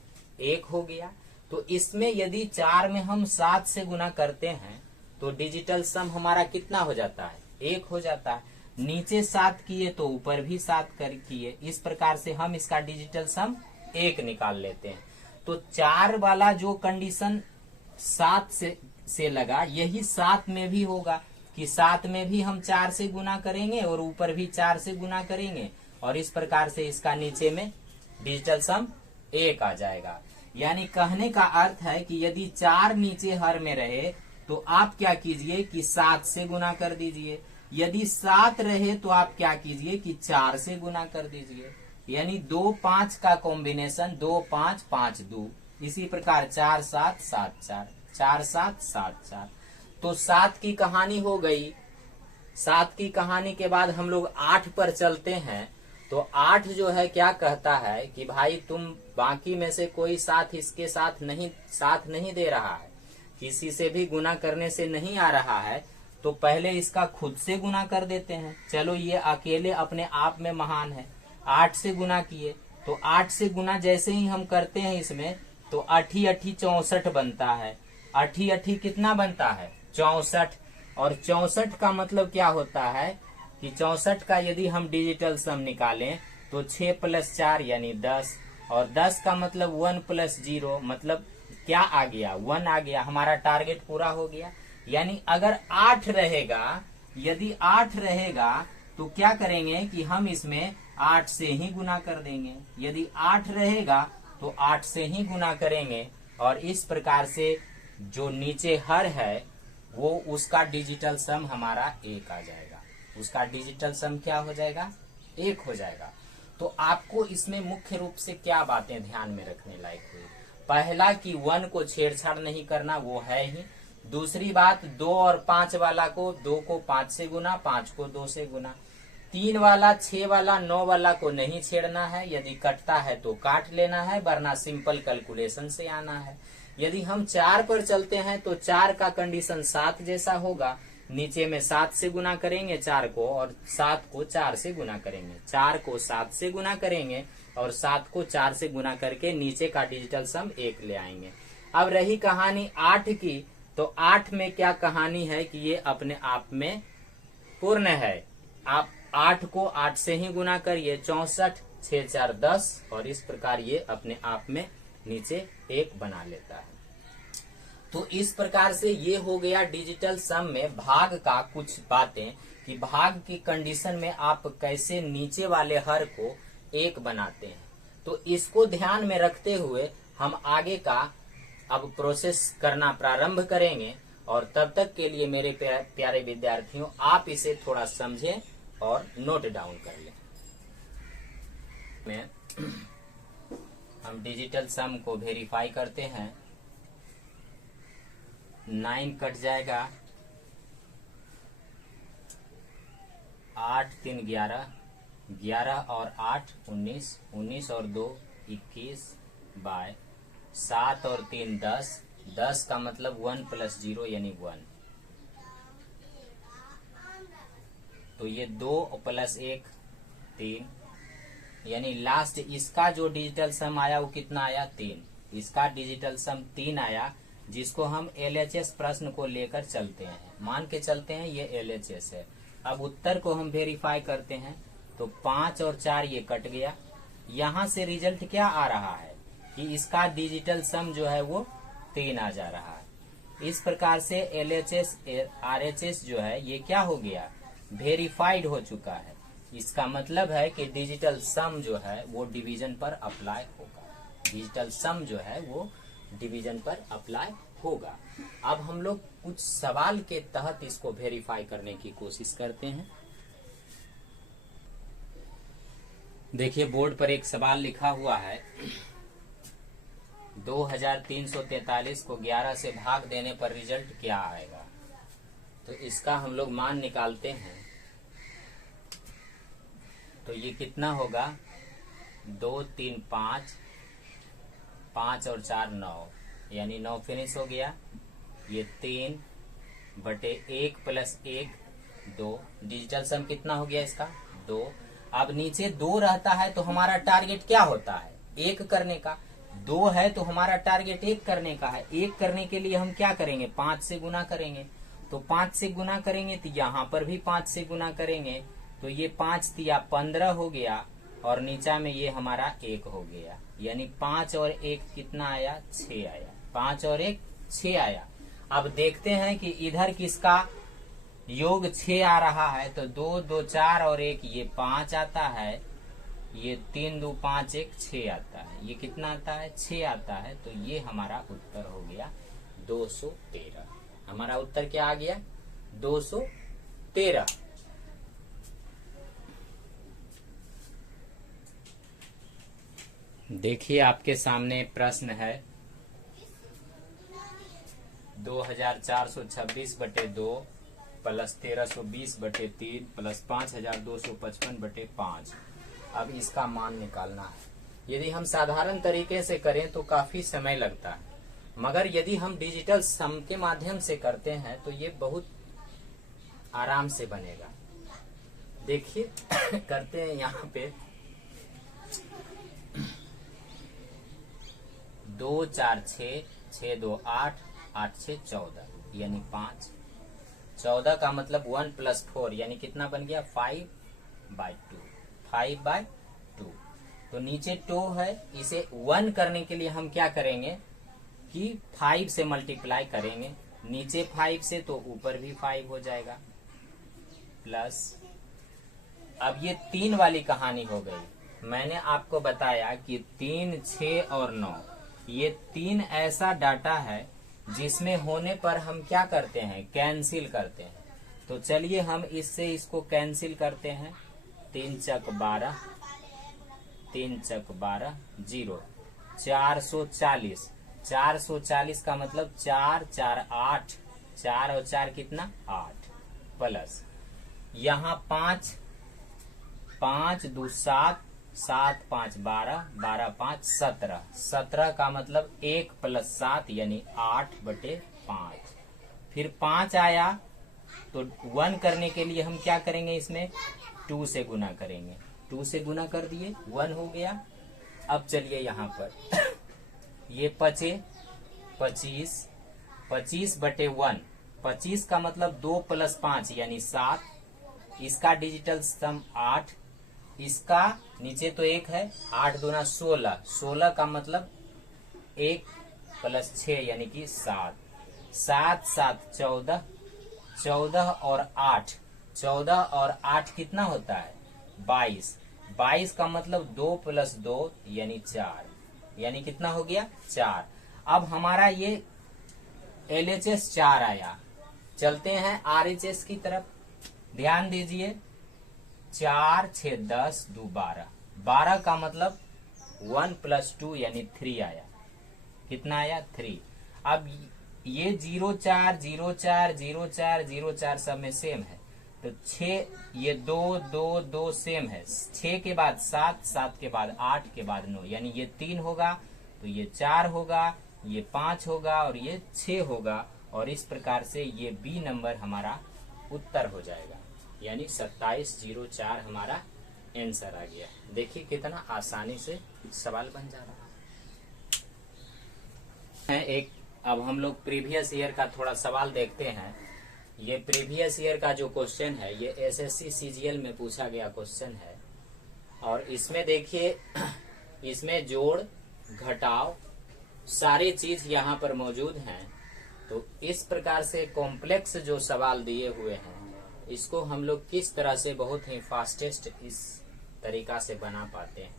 1 हो गया। तो इसमें यदि 4 में हम 7 से गुना करते हैं तो डिजिटल सम हमारा कितना हो जाता है? 1 हो जाता है। नीचे 7 किए तो ऊपर भी 7 किए, इस प्रकार से हम इसका डिजिटल सम 1 निकाल लेते हैं। तो 4 वाला जो कंडीशन 7 से लगा, यही 7 में भी होगा कि 7 में भी हम 4 से गुना करेंगे और ऊपर भी 4 से गुना करेंगे, और इस प्रकार से इसका नीचे में डिजिटल सम 1 आ जाएगा। यानी कहने का अर्थ है कि यदि 4 नीचे हर में रहे तो आप क्या कीजिए कि 7 से गुना कर दीजिए। यदि 7 रहे तो आप क्या कीजिए कि 4 से गुना कर दीजिए। यानी 2 5 का कॉम्बिनेशन 2 5 5 2, इसी प्रकार 4 7 7 4, 4 7 7 4। तो 7 की कहानी हो गई। 7 की कहानी के बाद हम लोग 8 पर चलते हैं। तो 8 जो है क्या कहता है कि भाई तुम बाकी में से कोई साथ इसके साथ नहीं दे रहा है, किसी से भी गुना करने से नहीं आ रहा है, तो पहले इसका खुद से गुना कर देते हैं। चलो ये अकेले अपने आप में महान है। 8 से गुना किए तो 8 से गुना जैसे ही हम करते हैं इसमें तो 8 8 64 बनता है। 8 8 कितना बनता है? 64। और 64 का मतलब क्या होता है कि 64 का यदि हम डिजिटल सम निकालें तो 6 + 4 यानी 10, और 10 का मतलब 1 + 0, मतलब क्या आ गया? 1 आ गया। हमारा टारगेट पूरा हो गया। यानी अगर 8 रहेगा, यदि 8 रहेगा तो क्या करेंगे कि हम इसमें 8 से ही गुना कर देंगे। यदि 8 रहेगा तो 8 से ही गुना करेंगे, और इस प्रकार से जो नीचे हर है वो उसका डिजिटल सम हमारा 1 आ जाएगा। उसका डिजिटल सम क्या हो जाएगा? 1 हो जाएगा। तो आपको इसमें मुख्य रूप से क्या बातें ध्यान में रखने लायक हुई? पहला कि 1 को छेड़छाड़ नहीं करना, वो है ही। दूसरी बात 2 और 5 वाला को 2 को 5 से गुना, 5 को 2 से गुना। 3 वाला 6 वाला 9 वाला को नहीं छेड़ना है, यदि कटता है तो काट लेना है, वरना सिंपल कैलकुलेशन से आना है। यदि हम 4 पर चलते हैं तो 4 का कंडीशन 7 जैसा होगा। नीचे में 7 से गुना करेंगे 4 को, और 7 को 4 से गुना करेंगे। 4 को 7 से गुना करेंगे और 7 को 4 से गुना करके नीचे का डिजिटल सम 1 ले आएंगे। अब रही कहानी 8 की, तो 8 में क्या कहानी है कि ये अपने आप में पूर्ण है। आप 8 को 8 से ही गुना करिए, 64 6 4 10, और इस प्रकार ये अपने आप में नीचे 1 बना लेता है। तो इस प्रकार से ये हो गया डिजिटल सम में भाग का कुछ बातें कि भाग की कंडीशन में आप कैसे नीचे वाले हर को 1 बनाते हैं। तो इसको ध्यान में रखते हुए हम आगे का अब प्रोसेस करना प्रारंभ करेंगे, और तब तक के लिए मेरे प्यारे विद्यार्थियों आप इसे थोड़ा समझें और नोट डाउन कर लें। हम डिजिटल सम को वेरीफाई करते हैं। 9 कट जाएगा, 8 3 11, 11 और 8 19, 19 और 2 21 बाय 7 और 3 10, 10 का मतलब 1 + 0 यानी 1। तो ये 2 + 1 3, यानी लास्ट इसका जो डिजिटल सम आया वो कितना आया? 3। इसका डिजिटल सम 3 आया। जिसको हम LHS प्रश्न को लेकर चलते हैं। मान के चलते हैं ये LHS है। अब उत्तर को हम वेरीफाई करते हैं तो 5 और 4 ये कट गया। यहाँ से रिजल्ट क्या आ रहा है कि इसका डिजिटल सम जो है वो 3 आ जा रहा है। इस प्रकार से LHS RHS जो है ये क्या हो गया, वेरीफाइड हो चुका है। इसका मतलब है कि डिजिटल सम जो है वो डिवीजन पर अप्लाई होगा। डिजिटल सम जो है वो डिवीजन पर अप्लाई होगा। अब हम लोग कुछ सवाल के तहत इसको वेरीफाई करने की कोशिश करते हैं। देखिए बोर्ड पर एक सवाल लिखा हुआ है, 2343 को 11 से भाग देने पर रिजल्ट क्या आएगा। तो इसका हम लोग मान निकालते हैं। तो ये कितना होगा, 2 3 5, 5 और 4 9, यानी 9 फिनिश हो गया। ये 3/1 + 1 2, डिजिटल सम कितना हो गया इसका 2। अब नीचे 2 रहता है तो हमारा टारगेट क्या होता है, 1 करने का। 2 है तो हमारा टारगेट 1 करने का है। 1 करने के लिए हम क्या करेंगे, 5 से गुना करेंगे। तो 5 से गुना करेंगे तो यहाँ पर भी 5 से गुना करेंगे। तो ये 5 तिया 15 हो गया और नीचा में ये हमारा 1 हो गया। यानी 5 और 1 कितना आया, 6 आया। 5 और 1 6 आया। अब देखते हैं कि इधर किसका योग 6 आ रहा है। तो 2 2 4 और 1 ये 5 आता है। ये 3 2 5 1 6 आता है। ये कितना आता है, 6 आता है। तो ये हमारा उत्तर हो गया 213। हमारा उत्तर क्या आ गया, 213। देखिए आपके सामने प्रश्न है, 2426/2 + 1320/3 + 5255/5। अब इसका मान निकालना है। यदि हम साधारण तरीके से करें तो काफी समय लगता है, मगर यदि हम डिजिटल सम के माध्यम से करते हैं तो ये बहुत आराम से बनेगा। देखिए करते हैं यहाँ पे 2 4 6 6 2 8 8 6 14, यानी 5। 14 का मतलब 1 + 4 यानी कितना बन गया, 5/2। 5/2। तो नीचे 2 है, इसे 1 करने के लिए हम क्या करेंगे कि 5 से मल्टीप्लाई करेंगे। नीचे 5 से तो ऊपर भी 5 हो जाएगा, प्लस। अब ये 3 वाली कहानी हो गई। मैंने आपको बताया कि 3 6 और 9 ये 3 ऐसा डाटा है जिसमें होने पर हम क्या करते हैं, कैंसिल करते हैं। तो चलिए हम इससे इसको कैंसिल करते हैं। 3 चक 12, 3 चक 12 0, 440। 440 का मतलब 4 4 8, 4 और 4 कितना 8, प्लस यहाँ 5 5 2 7, 7 5 12, 12 5 17। 17 का मतलब 1 + 7 यानी 8/5। फिर 5 आया तो 1 करने के लिए हम क्या करेंगे, इसमें 2 से गुना करेंगे। 2 से गुना कर दिए, 1 हो गया। अब चलिए यहाँ पर ये बचे 25, 25/1। 25 का मतलब 2 + 5 यानी 7। इसका डिजिटल सम 8। इसका नीचे तो 1 है, 8 दूना 16। 16 का मतलब 1 + 6 यानी कि 7। 7 7 14, 14 और 8, 14 और 8 कितना होता है 22। 22 का मतलब 2 + 2 यानी 4, यानी कितना हो गया 4। अब हमारा ये LHS 4 आया। चलते हैं RHS की तरफ। ध्यान दीजिए, 4 6 10 2 12। 12 का मतलब 1 + 2 यानी 3 आया। कितना आया 3। अब ये 0 4 0 4 0 4 0 4 सब में सेम है। तो 6, ये 2 2 2 सेम है। 6 के बाद 7, 7 के बाद 8 के बाद 9, यानी ये 3 होगा तो ये 4 होगा, ये 5 होगा और ये 6 होगा। और इस प्रकार से ये B नंबर हमारा उत्तर हो जाएगा, यानी 2704 हमारा आंसर आ गया। देखिए कितना आसानी से सवाल बन जा रहा है। एक अब हम लोग प्रीवियस ईयर का थोड़ा सवाल देखते हैं। ये प्रीवियस ईयर का जो क्वेश्चन है ये एसएससी सीजीएल में पूछा गया क्वेश्चन है। और इसमें देखिए इसमें जोड़ घटाव सारी चीज यहाँ पर मौजूद हैं। तो इस प्रकार से कॉम्प्लेक्स जो सवाल दिए हुए हैं इसको हम लोग किस तरह से बहुत ही फास्टेस्ट इस तरीका से बना पाते हैं।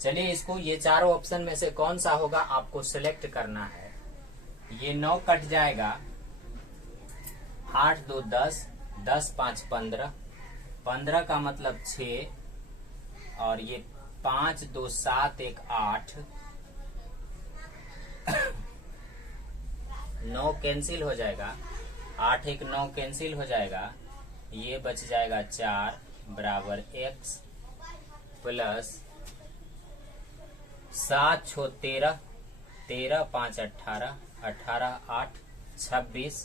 चलिए इसको ये चारों ऑप्शन में से कौन सा होगा आपको सिलेक्ट करना है। ये 9 कट जाएगा, 8 2 10, 10 5 15, 15 का मतलब 6 और ये 5 2 7 1 8, 9 कैंसिल हो जाएगा, 8 1 9 कैंसिल हो जाएगा, ये बच जाएगा 4 बराबर x प्लस 7 6 13, 13 5 18, 18 8 26,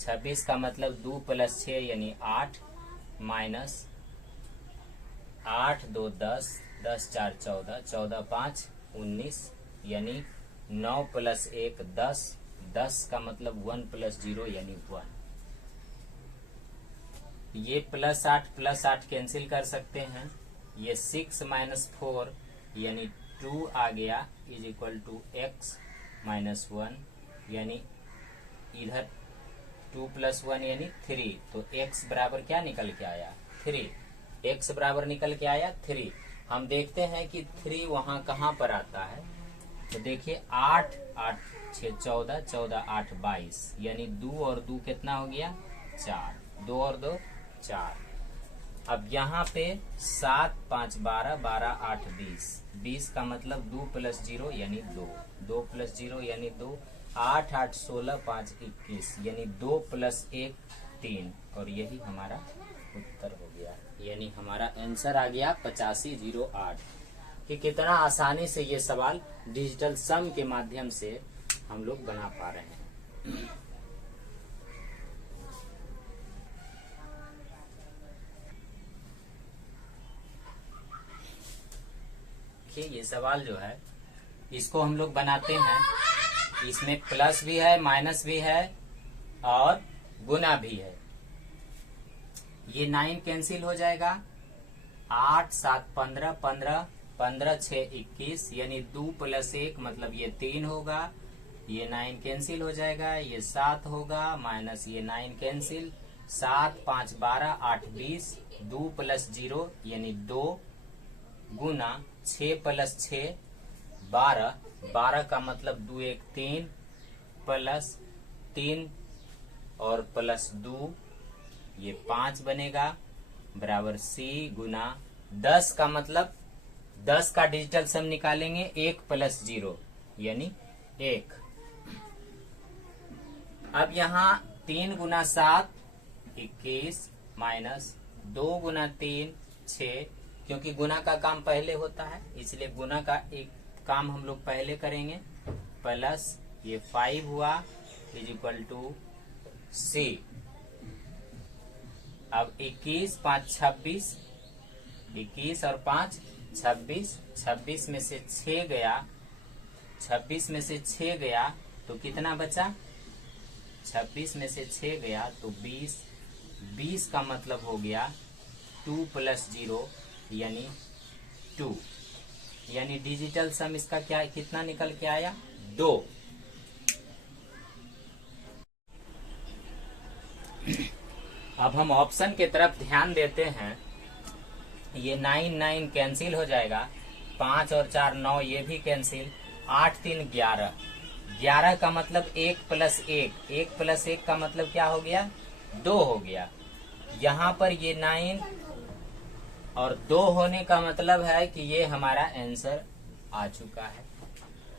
26 का मतलब 2 प्लस 6 यानी 8 माइनस 8 2 10, 10 4 14, 14 5 19 यानी 9 प्लस 1 10, 10 का मतलब 1 प्लस 0 यानी 1। ये प्लस 8 कैंसिल कर सकते हैं। ये 6 माइनस 4 यानी 2 आ गया is equal to x minus 1 यानी इधर 2 प्लस 1 यानी 3। तो x बराबर क्या निकल के आया 3। x बराबर निकल के आया 3। हम देखते हैं कि 3 वहां कहां पर आता है। तो देखिए 8 8 6 14, 14 8 22 यानी 2 और 2 कितना हो गया 4, 2 और 2 4। अब यहाँ पे 7 5 12, 12 8 20, 20 का मतलब 2 प्लस 0 यानी 2, 2 प्लस 0 यानी 2, 8 8 16, 5 21 यानी 2 प्लस 1 3 और यही हमारा उत्तर हो गया। यानी हमारा आंसर आ गया 8508। कि कितना आसानी से ये सवाल डिजिटल सम के माध्यम से हम लोग बना पा रहे हैं। ये सवाल जो है इसको हम लोग बनाते हैं। इसमें प्लस भी है माइनस भी है और गुना भी है। ये 9 कैंसिल हो जाएगा, 8 7 15, 15 15 6 21 यानी 2 प्लस 1 मतलब ये 3 होगा। ये 9 कैंसिल हो जाएगा, ये 7 होगा माइनस ये 9 कैंसिल, 7 5 12 8 20, 2 प्लस 0 यानी 2 गुना 6 प्लस 6 12, 12 का मतलब 2 1 3 प्लस 3 और प्लस 2 ये 5 बनेगा बराबर c गुना 10 का मतलब 10 का डिजिटल सम निकालेंगे 1 प्लस 0 यानी 1। अब यहाँ 3 गुना 7 21 माइनस 2 गुना 3 6, क्योंकि गुना का काम पहले होता है इसलिए गुना का एक काम हम लोग पहले करेंगे, प्लस ये 5 हुआ इज इक्वल टू c। अब 21 5 26, 21 और 5 26, 26 में से 6 गया, 26 में से 6 गया तो कितना बचा 26 में से 6 गया तो 20, 20 का मतलब हो गया 2 प्लस 0 यानी 2। यानी डिजिटल सम इसका क्या कितना निकल के आया 2। अब हम ऑप्शन के तरफ ध्यान देते हैं। ये 9 9 कैंसिल हो जाएगा, 5 और 4 9 ये भी कैंसिल, 8 3 11, 11 का मतलब 1 प्लस 1, 1 प्लस 1 का मतलब क्या हो गया 2 हो गया। यहाँ पर ये 9 और 2 होने का मतलब है कि ये हमारा आंसर आ चुका है।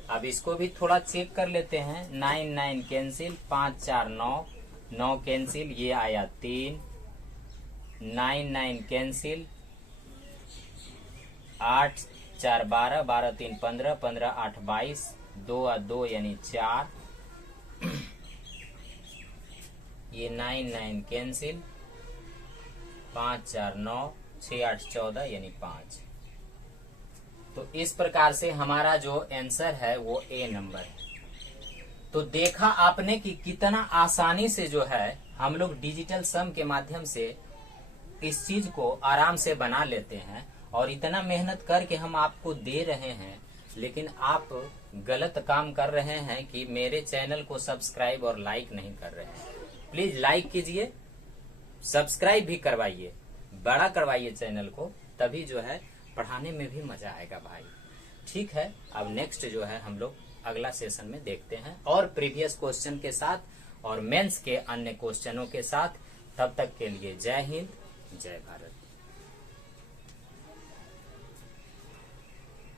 अब इसको भी थोड़ा चेक कर लेते हैं। 9 9 कैंसिल, 5 4 9, 9 कैंसिल, ये आया 3, 9 9 कैंसिल, 8 4 12, 12 3 15, 15 8 22, 2 और 2 यानी 4, ये 9 9 कैंसिल, 5 4 9, 6 8 14 यानी 5। तो इस प्रकार से हमारा जो आंसर है वो ए नंबर है। तो देखा आपने कि कितना आसानी से जो है हम लोग डिजिटल सम के माध्यम से इस चीज को आराम से बना लेते हैं। और इतना मेहनत करके हम आपको दे रहे हैं, लेकिन आप गलत काम कर रहे हैं कि मेरे चैनल को सब्सक्राइब और लाइक नहीं कर रहे हैं। प्लीज लाइक कीजिए, सब्सक्राइब भी करवाइए, बड़ा करवाइए चैनल को, तभी जो है पढ़ाने में भी मजा आएगा भाई। ठीक है, अब नेक्स्ट जो है हम लोग अगला सेशन में देखते हैं और प्रीवियस क्वेश्चन के साथ और मेंस के अन्य क्वेश्चनों के साथ। तब तक के लिए जय हिंद, जय भारत।